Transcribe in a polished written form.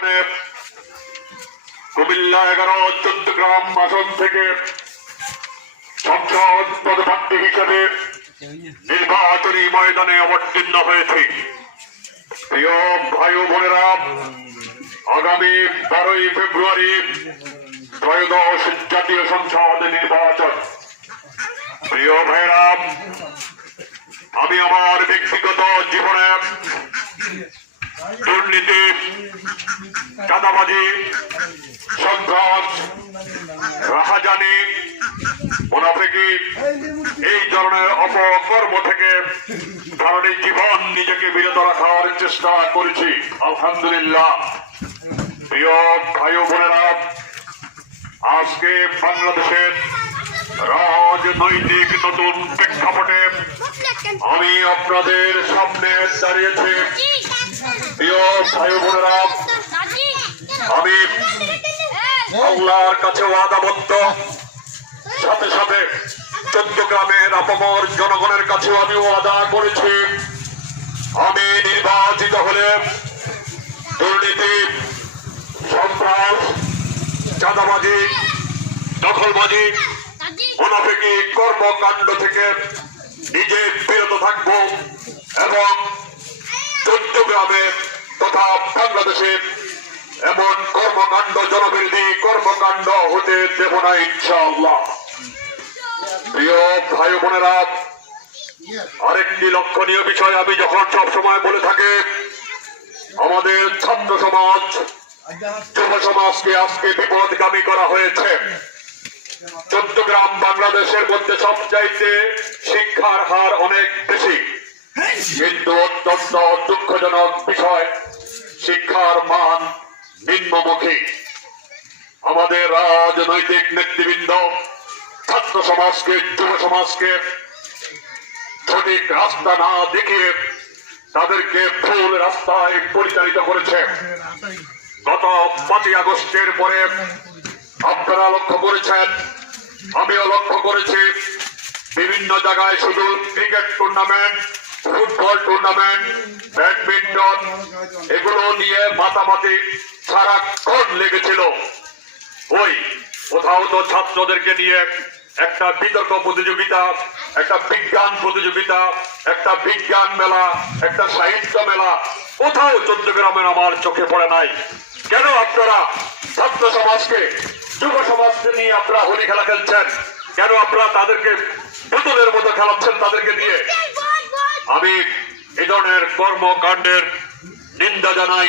আসনে কুমিল্লা 11 চট্টগ্রাম আসন থেকে সংসদ পদপ্রার্থী হিসেবে নির্বাচনী ময়দানে অবতীর্ণ হয়েছি। প্রিয় ভাই ও বোনেরা, আগামী 12ই ফেব্রুয়ারি ত্রয়োদশ জাতীয় সংসদ নির্বাচন। প্রিয় ভাইরা, আমি আমার ব্যক্তিগত জীবনে দুর্নীতি, চাঁদাবাজি, সন্ত্রাস, রাহাজানি, মুনাফিকি এই ধরনের অপকর্ম থেকে সারাটি জীবন নিজেকে বিরত রাখার চেষ্টা করেছি, আলহামদুলিল্লাহ। প্রিয় ভাই ও বোনেরা, আজকে বাংলাদেশের রাজনৈতিক নতুন প্রেক্ষাপটে আমি আপনাদের সামনে দাঁড়িয়েছি। প্রিয় ভাই ও বোনেরা, আমি আল্লাহর কাছে ওয়াদাবদ্ধ, সাথে সাথে চট্টগ্রামের আপামর জনগণের কাছেও আমি ওয়াদা করেছি, আমি নির্বাচিত হলে দুর্নীতি, সন্ত্রাস, চাঁদাবাজি, দখলবাজি, মুনাফিকি কর্মকাণ্ড থেকে নিজে বিরত থাকব এবং চট্টগ্রামে তথা বাংলাদেশে এমন কর্মকাণ্ড, জনবিরোধী কর্মকাণ্ড হতে দেব না ইনশাআল্লাহ। প্রিয় ভাই বোনেরা, আরেকটি লক্ষণীয় বিষয় আমি যখন সবসময় বলে থাকি, আমাদের ছাত্র সমাজ, যুব সমাজকে আজকে বিপদগামী করা হয়েছে। চট্টগ্রাম বাংলাদেশের মধ্যে সবচাইতে শিক্ষার হার অনেক বেশি, কিন্তু অত্যন্ত দুঃখজনক বিষয়, শিক্ষার মান নিম্নমুখী। আমাদের রাজনৈতিক নেতৃবৃন্দ ছাত্র সমাজকে, যুব সমাজকে সঠিক রাস্তা না দেখিয়ে তাদেরকে ভুল রাস্তায় পরিচালিত করেছে। গত 5ই আগস্টের পরে আপনারা লক্ষ্য করেছেন, আমিও লক্ষ্য করেছি, বিভিন্ন জায়গায় শুধু cricket tournament, football tournament, badminton এগুলো নিয়ে মাতামাতি সারাক্ষণ লেগেছিল। ওই কোথাও তো ছাত্রদেরকে নিয়ে একটা বিতর্ক প্রতিযোগিতা, একটা বিজ্ঞান প্রতিযোগিতা, একটা বিজ্ঞান মেলা, একটা সাহিত্য মেলা কোথাও চট্টগ্রামের আমার চোখে পড়ে নাই। কেন আপনারা ছাত্র সমাজকে, যুব সমাজকে নিয়ে আপনারা হোলি খেলা খেলছেন? কেন আপনারা তাদেরকে পুতুলের মতো খেলাচ্ছেন তাদেরকে দিয়ে? আমি এই ধরনের কর্মকাণ্ডের নিন্দা জানাই।